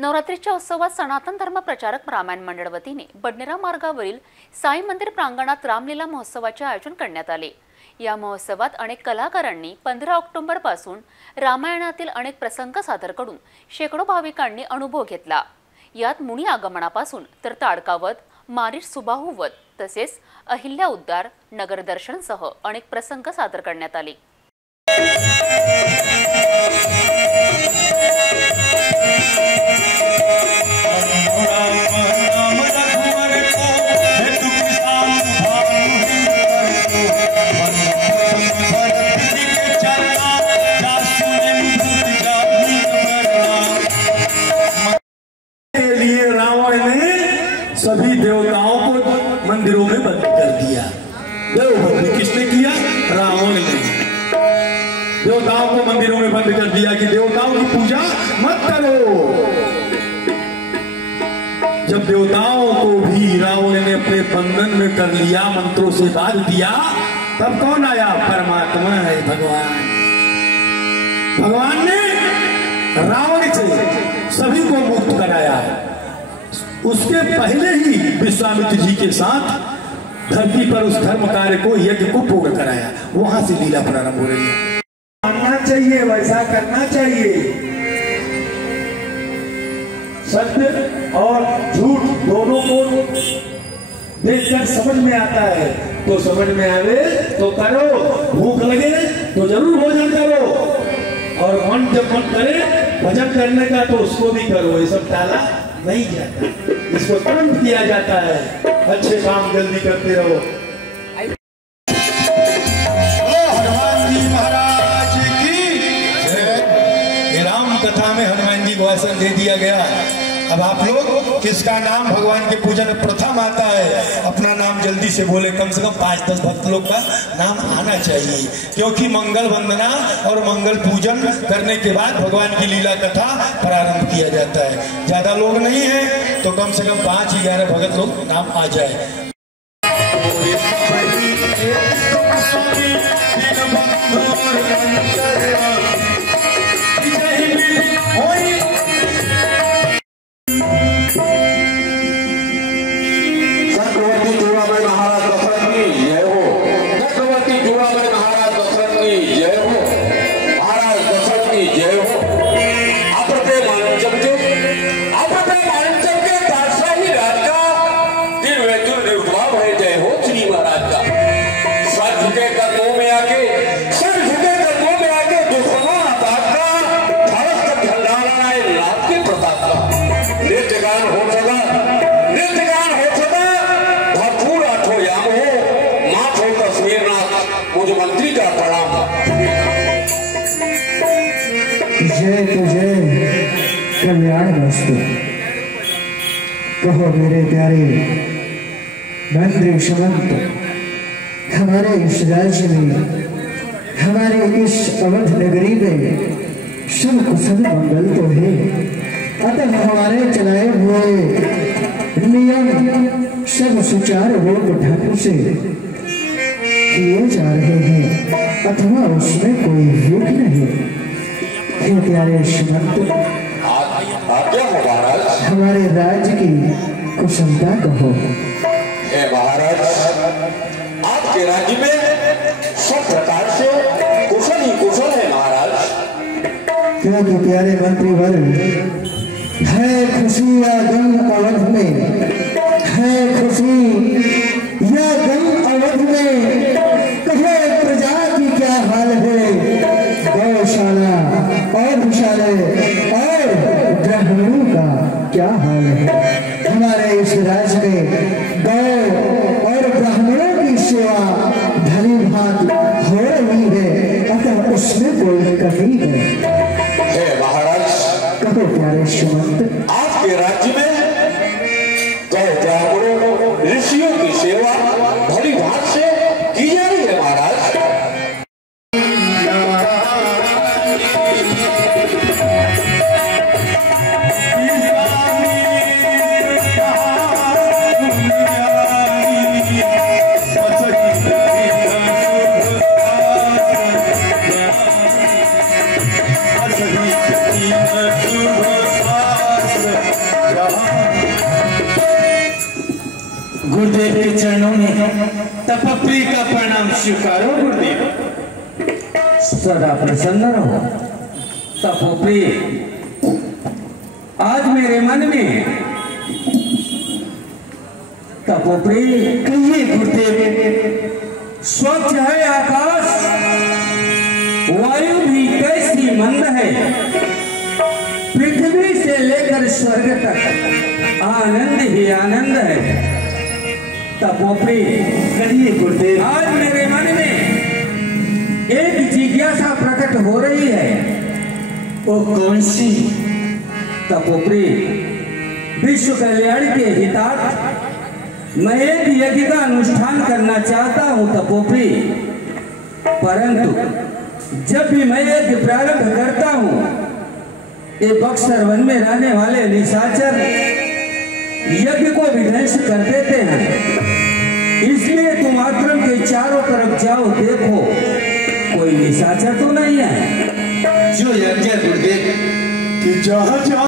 नवरात्रीच्या उत्सवात सनातन धर्म प्रचारक रामायण मंडळ वतीने बडनेरा मार्गावरील साई मंदिर प्रांगणात रामलीला महोत्सवाचे आयोजन करण्यात आले। या महोत्सवात अनेक कलाकारांनी 15 ऑक्टोबर पासून रामायणातील अनेक प्रसंग सादर करून शेकडो भाविकांनी अनुभव घेतला। यात मुनी आगमनापासून तर ताडकावध, मारीच सुबाहुवध तसेच अहिल्या उद्धार, नगर दर्शनसह अनेक प्रसंग सादर करण्यात आले। सभी देवताओं को मंदिरों में बंद कर दिया। देवभक्ति किसने किया? रावण ने। देवताओं को मंदिरों में बंद कर दिया कि देवताओं की पूजा मत करो। जब देवताओं को भी रावण ने अपने बंधन में कर लिया, मंत्रों से बांध दिया, तब कौन आया? परमात्मा है, भगवान। भगवान ने रावण से सभी को मुक्त कराया। उसके पहले ही विश्वामित्र जी के साथ धरती पर उस धर्म कार्य को, यज्ञ को पूर्ण कराया। वहां से लीला प्रारंभ हो रही है। मानना चाहिए, वैसा करना चाहिए। सत्य और झूठ दोनों को देखकर समझ में आता है, तो समझ में आवे तो करो, भूख लगे तो जरूर भोजन करो, और मन जब मन करे भजन करने का तो उसको भी करो। ये सब टाला नहीं जाता, इसको तुरंत किया जाता है। अच्छे काम जल्दी करते रहो। हनुमान जी महाराज की जय। राम कथा में हनुमान जी को आसन दे दिया गया। अब आप लोग किसका नाम भगवान के पूजन में प्रथम आता है, अपना नाम जल्दी से बोले। कम से कम 5-10 भक्त लोग का नाम आना चाहिए, क्योंकि मंगल वंदना और मंगल पूजन करने के बाद भगवान की लीला कथा प्रारंभ किया जाता है। ज्यादा लोग नहीं है तो कम से कम 5-11 भक्त लोग नाम आ जाए। जय तुझे कल्याण वस्तु। कहो मेरे प्यारे मंत्री शमंत, हमारे इस राज्य में, हमारे इस अवध नगरी में शुभ कुशल मंगल तो है, अतः हमारे चलाए हुए नियम सब सुचारू रूप ढंग से किए जा रहे हैं, अथवा उसमें कोई युग नहीं। प्यारे श्रीमंत, हमारे राज्य की कुशलता कहो। महाराज, आपके राज्य में सब प्रकार से कुशल ही कुशल है महाराज। क्योंकि प्यारे मंत्रीवर्ग, है खुशी या गम अवध में, है खुशी या गम अवध में, कहे प्रजा की क्या हाल है। गौशाला और विशालय और ग्रहणों का क्या हाल है। हमारे इस राज्य में गौ और ब्राह्मणों की सेवा भली भांति हो रही है, अतः उसमें कोई कमी है। महाराज, कहो प्यारे श्रीमंत, आपके राज्य में गौ ब्राह्मणों ऋषियों की सेवा भली भांति से की जा रही है महाराज। गुरुदेव के चरणों में तपप्री का प्रणाम स्वीकारो गुरुदेव। सदा प्रसन्न रहो तपोप्री। आज मेरे मन में तपोप्री कहिए गुरुदेव, स्वच्छ है आकाश, वायु भी कैसी मंद है, पृथ्वी से लेकर स्वर्ग तक आनंद ही आनंद है। तपोप्री कहिए गुरुदेव, आज मेरे मन में एक जिज्ञासा प्रकट हो रही है। वो कौन सी? तपोप्री, विश्व कल्याण के हितार्थ मैं एक यज्ञ का अनुष्ठान करना चाहता हूँ तपोप्री, परंतु जब भी मैं यज्ञ प्रारंभ करता हूँ ये बक्सर वन में रहने वाले निशाचर यज्ञ को विध्वंस कर देते हैं। इसलिए तुम आश्रम के चारों तरफ जाओ, देखो कोई निशाचर तो नहीं है। जो यज्ञ गुरुदेव कि जहाँ जहाँ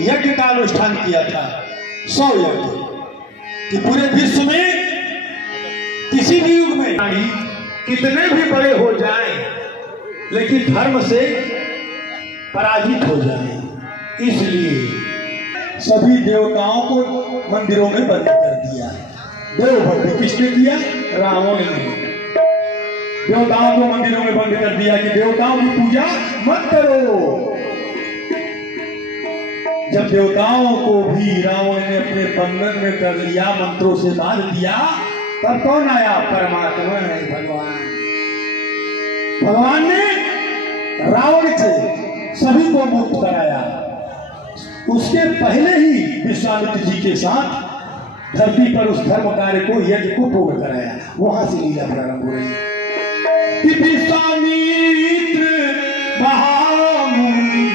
यज्ञ का अनुष्ठान किया था, 100 यज्ञ, कि पूरे विश्व में किसी भी युग में कितने भी बड़े हो जाएं, लेकिन धर्म से पराजित हो जाएं। इसलिए सभी देवताओं को मंदिरों में बंद कर दिया। देवभक्ति किसने किया? रावण ने देवताओं को मंदिरों में बंद कर दिया कि देवताओं की पूजा मत करो। जब देवताओं को भी रावण ने अपने बंधन में कर लिया, मंत्रों से बांध दिया, तब कौन आया? परमात्मा है, भगवान। भगवान ने रावण से सभी को मुक्त कराया। उसके पहले ही विश्वामित्र जी के साथ धरती पर उस धर्म कार्य को, यज्ञ को पूर्ण कराया। वहां से लीला प्रारंभ हो रही है कि विश्वामित्र महामुनि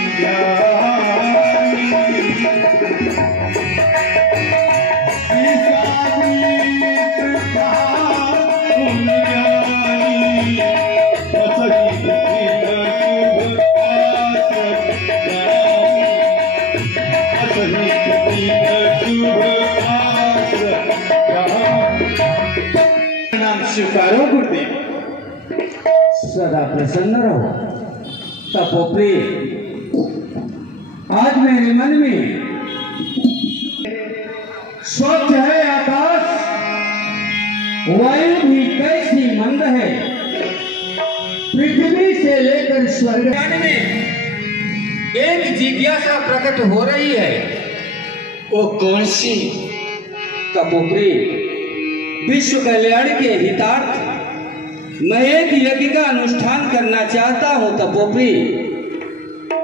स्वीकारो गुरुदेव। सदा प्रसन्न रहो तपोप्री। आज मेरे मन में स्वच्छ है आकाश, वायु भी कैसी मंद है, पृथ्वी से लेकर स्वर्ग में एक जिज्ञासा प्रकट हो रही है। वो कौन सी? तपोप्री, विश्व कल्याण के हितार्थ मैं एक यज्ञ का अनुष्ठान करना चाहता हूं तपोप्री,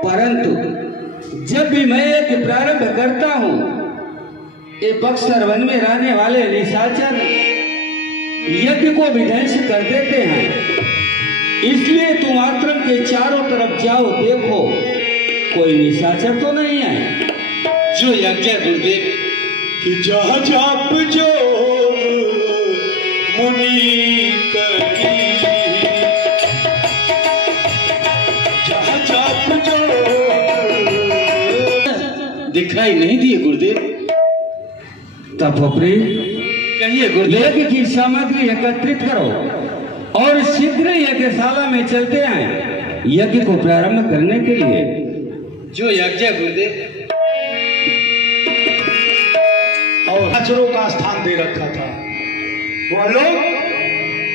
परंतु जब भी मैं यज्ञ प्रारंभ करता हूं ये बक्सर वन में रहने वाले निशाचर यज्ञ को विध्वंस कर देते हैं। इसलिए तुम आश्रम के चारों तरफ जाओ, देखो कोई निशाचर तो नहीं है। जो यज्ञ गुरुदेव कि जहाँ जाप जो मुनि करी, जहाँ जाप जो दिखाई नहीं दिए गुरुदेव। तपोप्री कहिए गुरुदेव की सामग्री एकत्रित करो और शीघ्र यज्ञशाला में चलते हैं यज्ञ को प्रारंभ करने के लिए। जो यज्ञ गुरुदेव अक्षरों का स्थान दे रखा था। वो लोग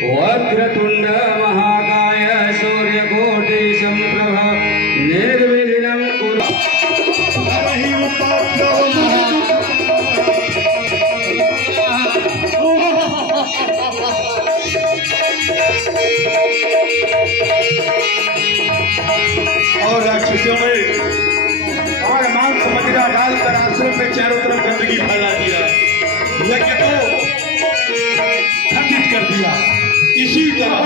वक्रतुंड महाकाय सूर्यकोटि समप्रभ निर्विघ्नं कुरु। और राक्षसों ने और मांस मदिरा डालकर आश्रम पे चारों तरफ गंदगी फैला दिया, यज्ञ को खंडित कर दिया। इसी तरह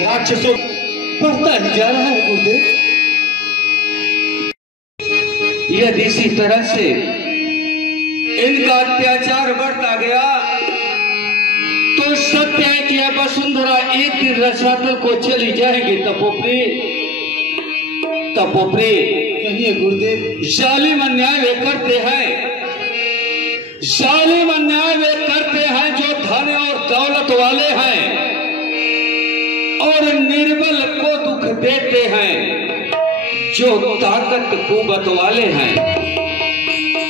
राक्षसों बढ़ता ही जा रहा है गुरुदेव। यदि इसी तरह से इनका अत्याचार बढ़ता गया तो सत्य है कि यह वसुंधरा एक दिन रसातल को चली जाएगी। तपोप्रिय कहिए गुरुदेव। जालिम अन्याय वे करते हैं, जालिम अन्याय वे करते हैं जो धन और दौलत वाले हैं और निर्बल को दुख देते हैं जो ताकत कुवत वाले हैं।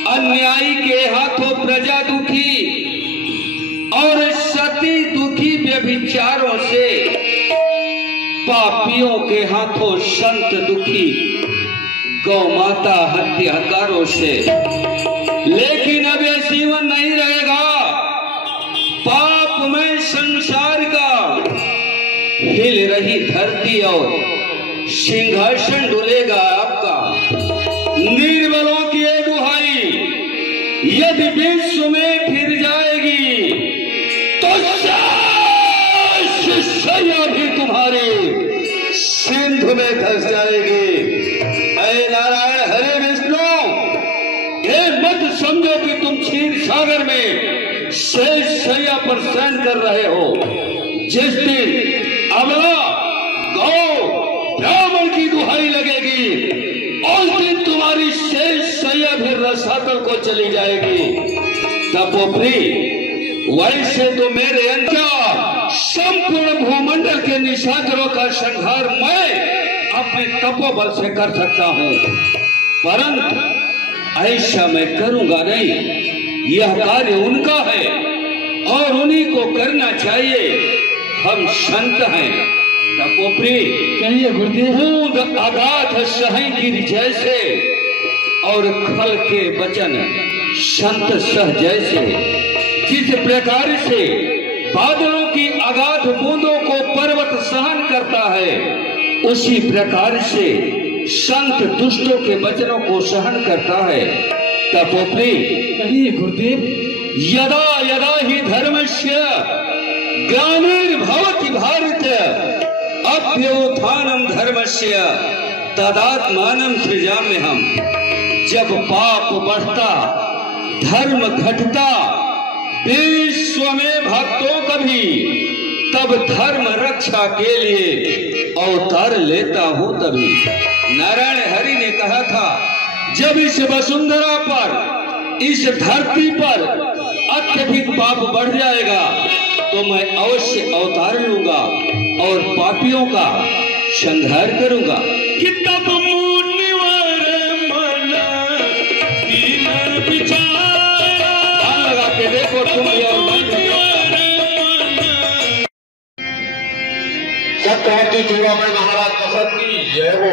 अन्यायी के हाथों प्रजा दुखी और सती दुखी व्यभिचारों से, पापियों के हाथों संत दुखी गौ माता हत्याकारों से। लेकिन अब यह जीवन नहीं रहेगा, पाप में संसार का हिल रही धरती और सिंहासन डुलेगा आपका। निर्बलों की ये दुहाई यदि विश्व में फिर जाएगी तो सैया भी तुम्हारे सिंधु में धस जाएगी। ऐ नारायण हरे विष्णु, ये मत समझो कि तुम क्षीर सागर में शेष सैया पर शयन कर रहे हो। जिस दिन अबला गौ ब्राह्मण की दुहाई लगेगी उस दिन तुम्हारी शेष सैया भी रसातल को चली जाएगी। तपोप्रिय, वैसे तो मेरे अंदर संपूर्ण भूमंडल के निशाचरों का संहार मैं अपने तपोबल से कर सकता हूँ, परंतु ऐसा मैं करूंगा नहीं। यह कार्य उनका है और उन्हीं को करना चाहिए। हम संत हैं। तपोप्रिय, कहिए गुरुदेव। बूंद अगाध सही गिर जैसे और खल के वचन संत सह जैसे। जिस प्रकार से बादलों की अगाध बूंदों को पर्वत सहन करता है, उसी प्रकार से संत दुष्टों के वचनों को सहन करता है। तपोप्रिय, कहिए गुरुदेव। यदा यदा ही धर्मस्य ग्लानिर्भवति भारत अभ्युत्थानम धर्मस्य तदात्मानं सृजाम्यहम्। जब पाप बढ़ता, धर्म घटता विश्व में भक्तों का भी, तब धर्म रक्षा के लिए अवतार लेता हूँ तभी। नारायण हरि ने कहा था, जब इस वसुंधरा पर, इस धरती पर अत्यधिक पाप बढ़ जाएगा तो मैं अवश्य अवतार लूंगा और पापियों का संहार करूंगा। किताब लगा के देखो तुम। चक्रवर्ती चूड़ामणि महाराज दशरथ की जय हो।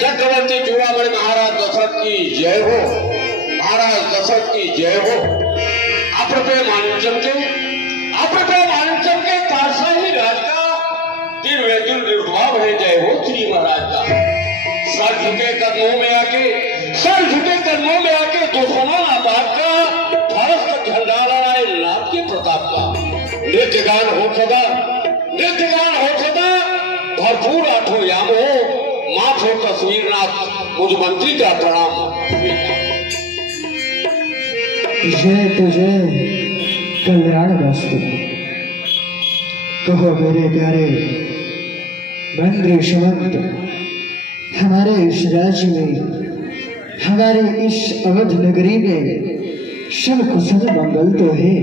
चक्रवर्ती चूड़ामणि महाराज दशरथ की जय हो। महाराज दशरथ की जय हो। अप्रपे मानचम के तारशाही राज का निर्वेदन निर्भाव है। जय हो श्री महाराज का। सर झुके कदमों में आके दुश्मनों आबाद का भारत का झंडा लहराए नाम के प्रताप का। नृत्य गान हो सदा भरपूर आठों याम हो। माफ हो तस्वीरनाथ मुझ मंत्री का प्रणाम। जय तुझे कल्याण वास्तु। कहो मेरे प्यारे मंत्री सुमंत, हमारे इस राज्य में, हमारे इस अवध नगरी में सब कुशल मंगल तो है।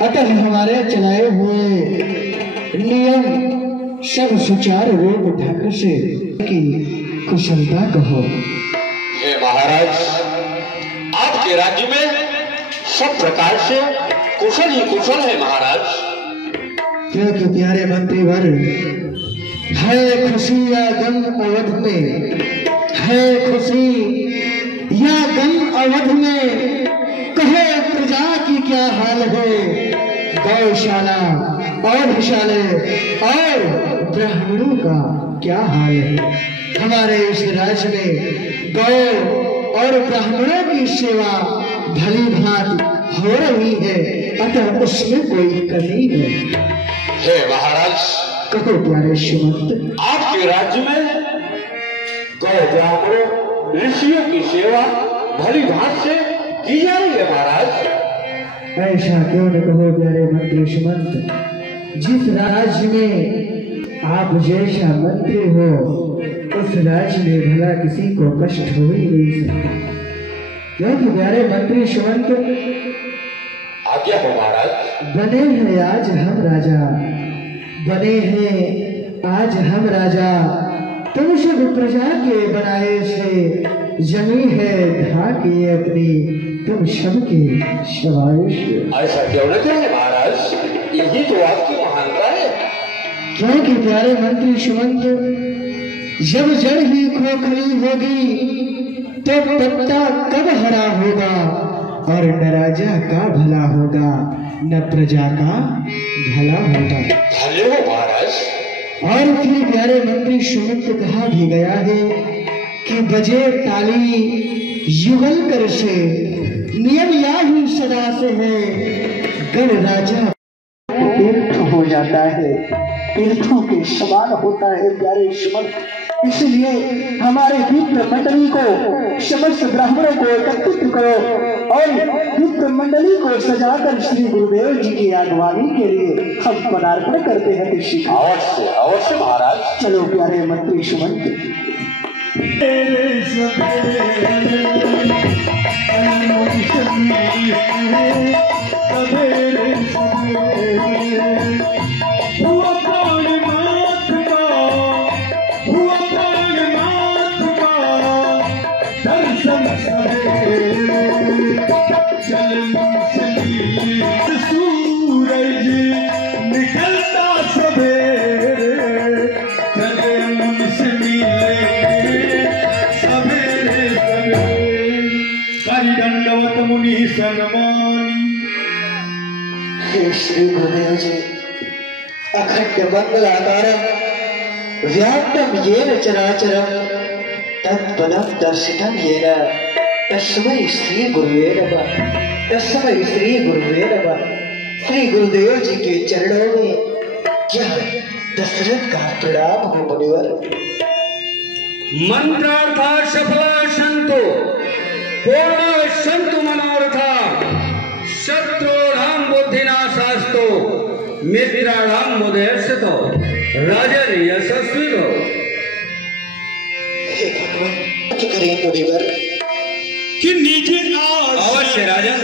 अतः हमारे चलाए हुए नियम सब सुचारू रूप ढंग से की कुशलता कहो। हे महाराज, आपके राज्य में सब प्रकार से कुशल ही कुशल है महाराज। क्योंकि प्यारे मंत्रीवर, है खुशी या गम अवध में, है खुशी या गम अवध में, कहे प्रजा की क्या हाल है। गौशाला और विशाले और ब्राह्मणों का क्या हाल है। हमारे इस राज्य में गौ और ब्राह्मणों की सेवा भली भांति हो रही है, अतः उसमें कोई कमी नहीं। हे महाराज, कहो प्यारे सुमंत, आपके राज्य में गौ ब्राह्मणों ऋषियों की सेवा भली भांति से की जा रही है महाराज। ऐसा क्यों न कहो प्यारे मंत्री सुमंत। जिस राज्य में आप जैसा मंत्री हो, उस राज्य में भला किसी को कष्ट हो ही नहीं सकता। क्योंकि प्यारे मंत्री सुमंत, आज्ञा हो महाराज। बने हैं आज हम राजा, बने हैं आज हम राजा, तुम सब प्रजा के बनाए से जमी है धाके अपनी तुम सबके शवाइश। ऐसा क्यों न कहे महाराज, यही तो आपकी महानता है। क्योंकि प्यारे मंत्री सुमंत, जब जड़ ही खोखली होगी तो पत्ता कब हरा होगा, और न राजा का भला होगा न प्रजा का भला होगा। धन्य हो महाराज। और फिर प्यारे मंत्री सुमंत कहा भी गया है कि बजे ताली युगल कर से, नियम या ही सदा से है। गण राजा तीर्थ हो जाता है, तीर्थों के समान होता है प्यारे सुमंत। इसलिए हमारे मित्र मंडली को, समस्त ब्राह्मणों को एकत्रित करो और मित्र मंडली को सजाकर श्री गुरुदेव जी की अगवानी के लिए हम पदार्पण करते हैं। अवश्य अवश्य महाराज। चलो प्यारे मंत्री सुमंत। सूरज निकलता सवेरे, चले मुझसे मिले सवेरे सवेरे, करी दंडवत मुनि सन्मानी। हे श्री गुरुदेव जी, अखंड मंगलाकारं व्याप्तं येन चराचरं तत्पदं दर्शितं येन तस्मै श्री गुरुवे नमः, तस्मै श्री गुरुवे नमः। श्री गुरुदेव जी के चरणों में क्या दशरथ का प्रणाम हो मुनिवर। मंत्रार्था सफला संतो, पूर्ण संतु मनोरथा, शत्रु राम बुद्धिनाशास्तो, मित्रा राम मुदयस्यतो, राजन यशस्वी हो। हे भगवान, करें मुनिवर कि निज आस अवश्य राजन।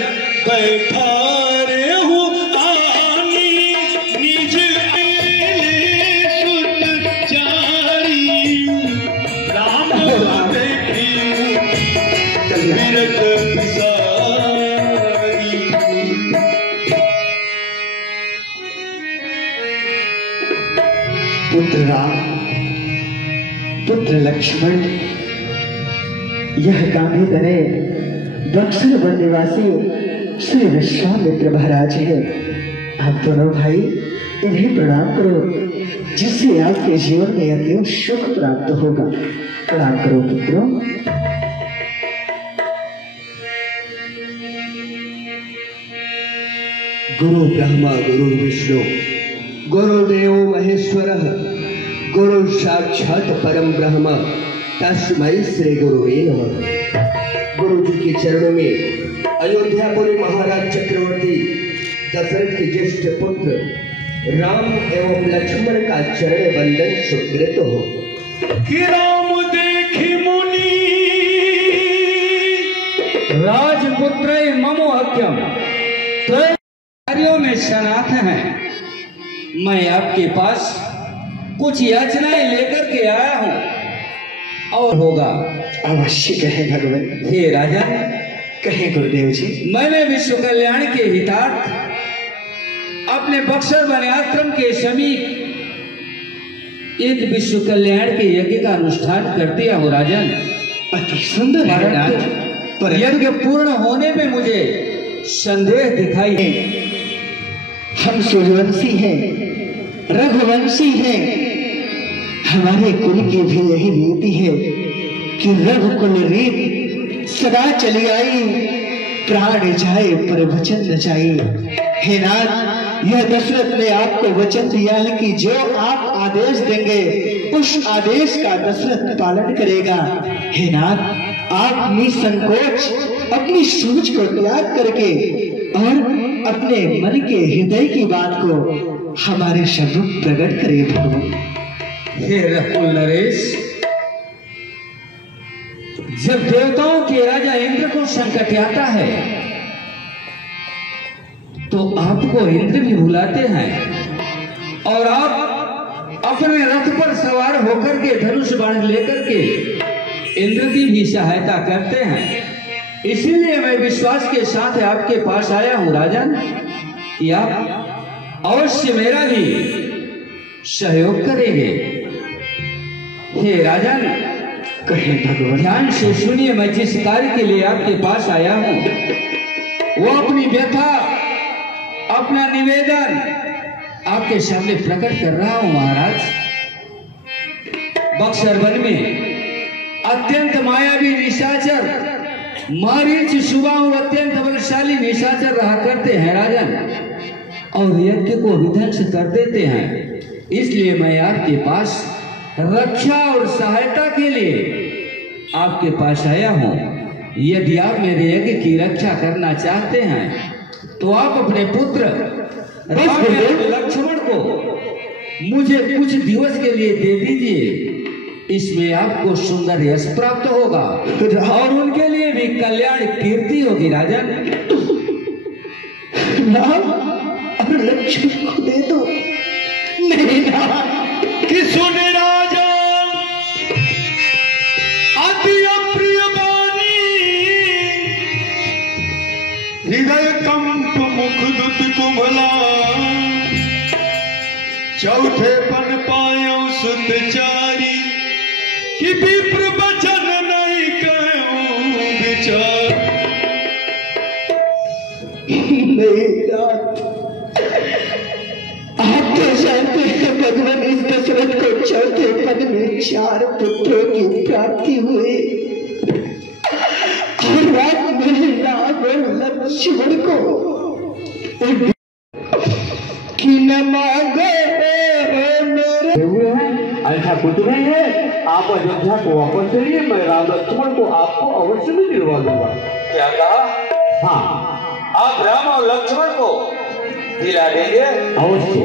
बैठा रे हूँ आनी, निज सुत चारी, राम देखी विरत सारी। पुत्र राम, पुत्र लक्ष्मण, यह गांधी तने बक्सर वन निवासी श्री विश्वामित्र महाराज है। आप दोनों भाई इन्हें प्रणाम करो, जिससे आपके जीवन में अत्यंत सुख प्राप्त होगा। प्रणाम करो पुत्रों। गुरु ब्रह्मा गुरु विष्णु गुरुदेव महेश्वर, गुरु साक्षात परम ब्रह्म, तस्मै श्री गुरुवे नमः। गुरु जी के चरणों में अयोध्यापुरी महाराज चक्रवर्ती दशरथ के ज्येष्ठ पुत्र राम एवं लक्ष्मण का चरण बंदन सुकृत हो। कि राम देखी मुनि राजपुत्र ममो हक्यम, कार्यों में सनाथ है। मैं आपके पास कुछ याचनाएं लेकर के आया हूं और होगा। अवश्य कहे भगवान। हे राजा, कहे गुरुदेव जी। मैंने विश्व कल्याण के हितार्थ अपने बक्सर वनाश्रम के समीप एक विश्व कल्याण के यज्ञ का अनुष्ठान कर दिया हूँ राजन। अति सुंदर है नाथ, पर यज्ञ पूर्ण होने में मुझे संदेह दिखाई है। हम सूर्यवंशी हैं, रघुवंशी हैं। हमारे कुल की भी यही रीति है कि रघुकुल रीत सदा चली आई, प्राण जाए पर वचन न जाए। हे नाथ, यह दशरथ ने आपको वचन दिया है कि जो आप आदेश देंगे उस आदेश का दशरथ पालन करेगा। हे नाथ, आप निसंकोच अपनी सूझ को त्याग करके और अपने मन के हृदय की बात को हमारे सम्मुख प्रकट करे भगवान। हे रघुकुल नरेश, जब देवताओं के राजा इंद्र को संकट आता है तो आपको इंद्र भी बुलाते हैं और आप अपने रथ पर सवार होकर के धनुष बाण लेकर के इंद्र की भी सहायता करते हैं। इसीलिए मैं विश्वास के साथ आपके पास आया हूं राजन कि आप अवश्य मेरा भी सहयोग करेंगे। हे राजन, कहे भगवान। ध्यान से सुनिए, मैं जिस कार्य के लिए आपके पास आया हूं वो अपनी व्यथा, अपना निवेदन आपके सामने प्रकट कर रहा हूं महाराज। बक्सर वन में अत्यंत मायावी निशाचर मारीच सुबाहु अत्यंत बलशाली निशाचर रहा करते हैं राजन, और यज्ञ को विध्वंस कर देते हैं। इसलिए मैं आपके पास रक्षा और सहायता के लिए आपके पास आया हूं। यदि आप मेरे यज्ञ की रक्षा करना चाहते हैं तो आप अपने पुत्र लक्ष्मण को मुझे कुछ दिवस के लिए दे दीजिए। इसमें आपको सुंदर यश प्राप्त होगा और उनके लिए भी कल्याण कीर्ति होगी राजन। नाम और लक्ष्मण को दे दो। नहीं नाम कि सुन राजा अति अप्रिय बानी, हृदय कंप मुख दुत कुंभला, चौथे पन पायो सुत चारी, कि विप्र वचन नहीं कहूं विचार। नहीं नाथ, आप तो जानते हैं भगवान, इस दशरथ को चौथे पद में 4 पुत्रों की प्राप्ति हुई और रात में राम और लक्ष्मण को कि न मांगे ऐसा कुछ नहीं है। आप अयोध्या को वापस चलिए, मैं राम लक्ष्मण को आपको अवश्य में दिलवा दूंगा। क्या कहा? हाँ, आप राम और लक्ष्मण को दिला देंगे? अवश्य।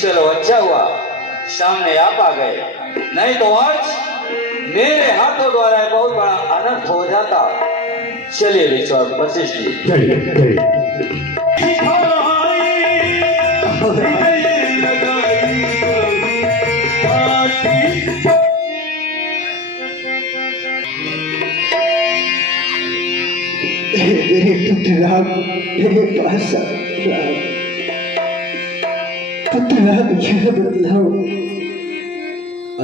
चलो अच्छा हुआ सामने आप आ गए, नहीं तो आज मेरे हाथों द्वारा बहुत बड़ा अनर्थ हो जाता। चलिए विश्वास वशिष्ठ जी, चलिए चलिए। मेरे पुत्र राम मेरे पास राम, पुत्र राम यह बदलाव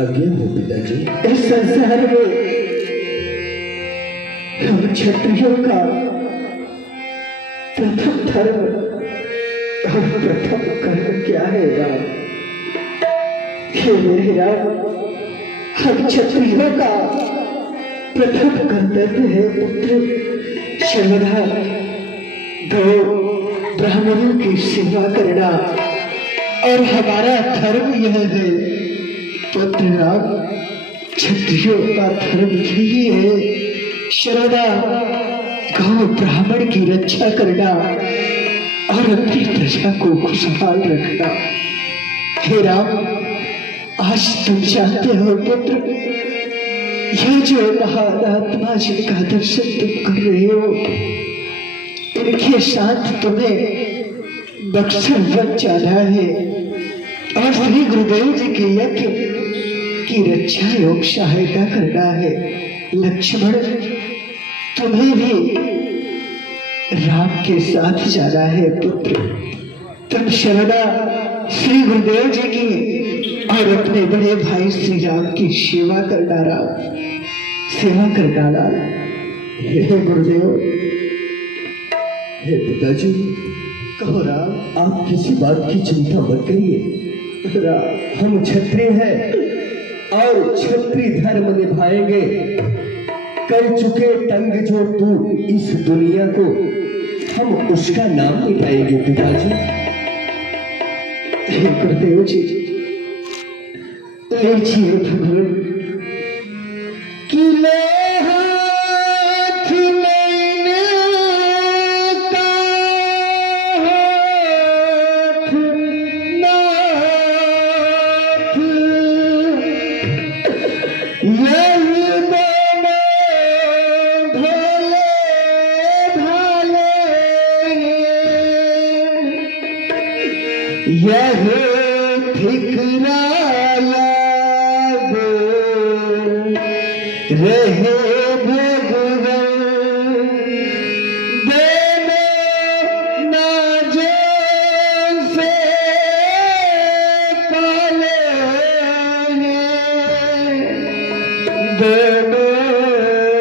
आज्ञा हो पिताजी। इस संसार में हम क्षत्रियों का प्रथम धर्म और प्रथम कर्म क्या है राम? हे मेरे राम, हम क्षत्रियों का प्रथम कर्तव्य है पुत्र सर्वदा 2 ब्राह्मणों की सेवा करना, और हमारा धर्म यह है पुत्र राम, क्षत्रियों का धर्म यही है सर्वदा गौ ब्राह्मण की रक्षा करना और अपनी प्रजा को खुशहाल रखना। हे राम, आज तुम जानते हो पुत्र, ये जो महान आत्मा जिनका दर्शन तुम कर रहे हो, इनके साथ तुम्हें बक्सर वन जाना है और श्री गुरुदेव जी के यज्ञ की रक्षा योग सहायता करना है। लक्ष्मण, तुम्हें भी राम के साथ जाना है पुत्र। तुम शरणा श्री गुरुदेव जी की और अपने बड़े भाई श्री राम की सेवा करना राम, सेवा करना राम। हे गुरुदेव, हे पिताजी, कहो राम, आप किसी बात की चिंता मत करिए। राम, हम क्षत्रिय हैं और क्षत्रिय धर्म निभाएंगे। कर चुके तंग जो तू इस दुनिया को, हम उसका नाम निभाएंगे पिताजी। हे गुरुदेव जी, लीजिए भगवान कि ले हाथ मैंने का हाथ नाथ, यही दोनों भोले भाले, यही ठिकराया दो रहे भगवान, देने ना जैसे पाले हैं, देने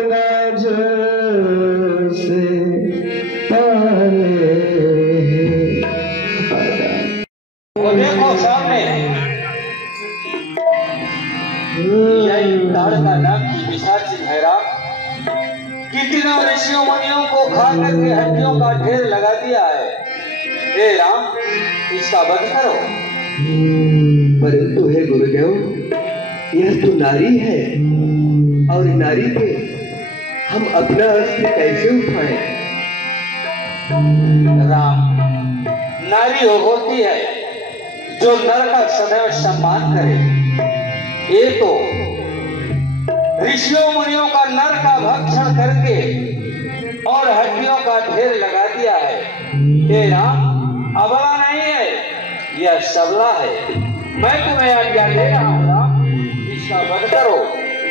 ना जैसे पाले हैं। वो देखो सामने यही ताड़का नाम की पिशाची भैरा कितनों ऋषियों मुनियों को खा करके हड्डियों का ढेर लगा दिया है। हे राम, इसका वध करो। परंतु हे गुरुदेव, यह तो नारी है और नारी पे हम अपना अस्त्र कैसे उठाएं? राम, नारी वो होती है जो नर का सदैव सम्मान करे। ये तो ऋषियों मुनियों का नर का भक्षण करके और हड्डियों का ढेर लगा दिया है। हे राम, अबला नहीं है, यह सबला है। मैं तुम्हें आज्ञा दे रहा हूँ राम, इसका वध करो।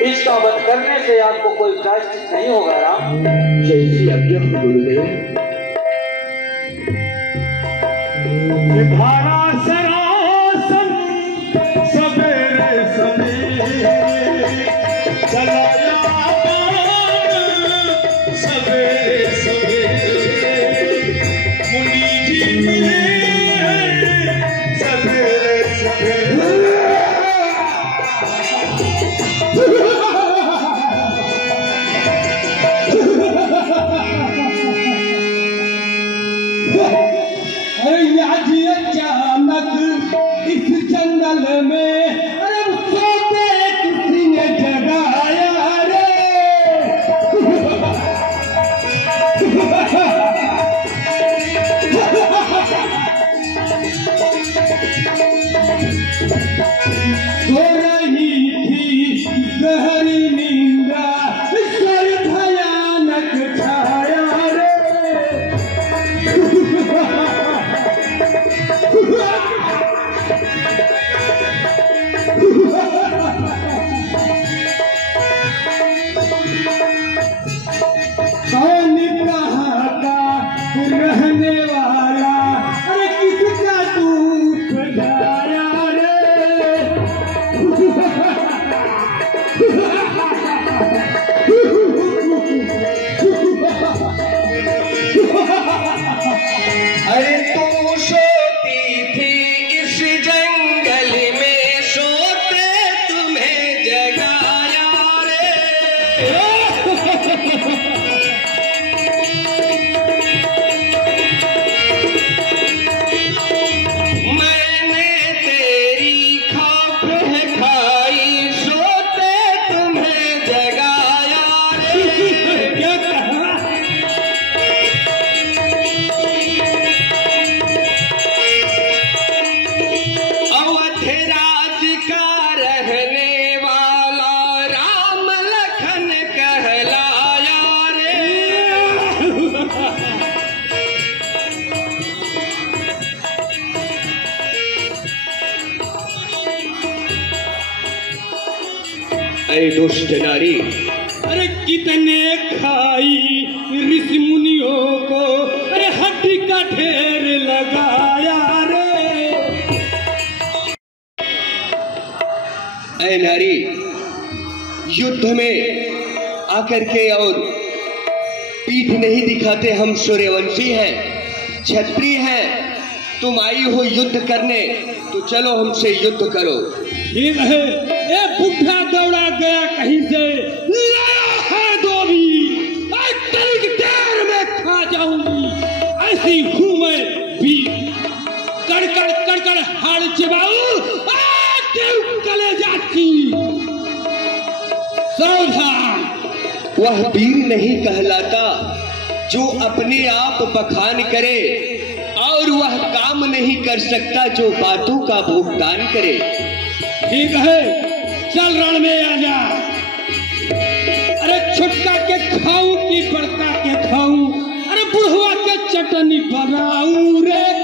इसका वध करने से आपको कोई प्रायश्चित नहीं होगा राम। जैसी आज्ञा हो गुरुदेव। अरे दुष्ट नारी, अरे कितने खाई ऋषि मुनियों को, अरे हड्डी का ढेर लगाया रे। अरे नारी, युद्ध में आकर के और पीठ नहीं दिखाते। हम सूर्यवंशी हैं, क्षत्रिय हैं। तुम आई हो युद्ध करने, तो चलो हमसे युद्ध करो। ठीक है, ए बुढ़ा दौड़ा गया कहीं से, लाया है धोबी, तनिक देर में खा जाऊंगी। ऐसी हूं मैं भी, कड़कड़ कड़कड़ हाड़ चिबाऊ, कलेजा की। सावधान। वह वीर नहीं कहलाता जो अपने आप बखान करे, और वह काम नहीं कर सकता जो बातों का भुगतान करे। ठीक है, चल रण में आ जा। अरे छुटका के खाऊं कि बड़का के खाऊं, अरे बुढ़वा के चटनी बनाऊं रे।